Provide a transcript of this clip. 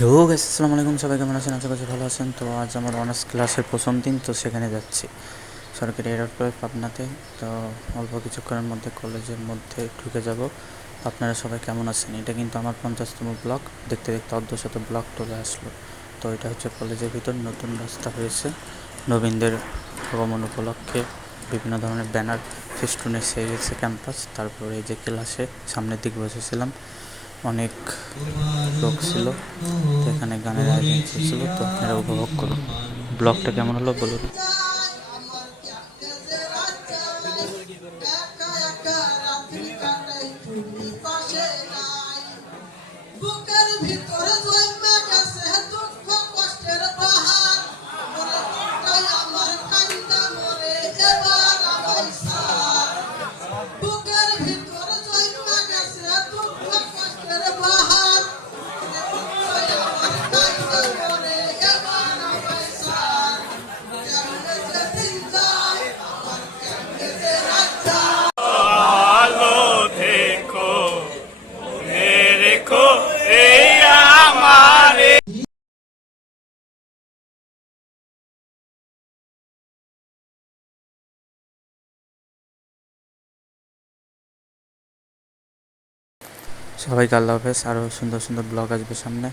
Hello guys, আসসালামু আলাইকুম। সবাই কেমন আছেন? আশা করছি ভালো আছেন। তো আজ আমার অনার্স ক্লাসের প্রথম দিন, তো সেখানে যাচ্ছি সরকারি এয়ারপোর্ট পাবনাতে। তো অল্প কিছুক্ষণের মধ্যে কলেজের মধ্যে ঢুকে যাব। আপনারা সবাই কেমন আছেন? এটা কিন্তু আমার 50তম ব্লগ। দেখতে দেখতে অর্ধশত ব্লগ চলে আসলো। তো এটা হচ্ছে কলেজের ভিতর নতুন রাস্তা হয়েছে নবীনদের আগমন উপলক্ষে। বিভিন্ন ধরনের ব্যানার ফেস্টুনে সেজেছে ক্যাম্পাস। তারপরে এই যে ক্লাসে সামনের দিকে বসেছিলাম, অনেক লোক ছিল। তো এখানে গানের আয়োজন চলছিল, তো আপনারা উপভোগ করুন। ব্লগটা কেমন হলো বলুন। সবাইকে আল্লাহ হাফেজ। আরও সুন্দর সুন্দর ব্লগ আসবে সামনে।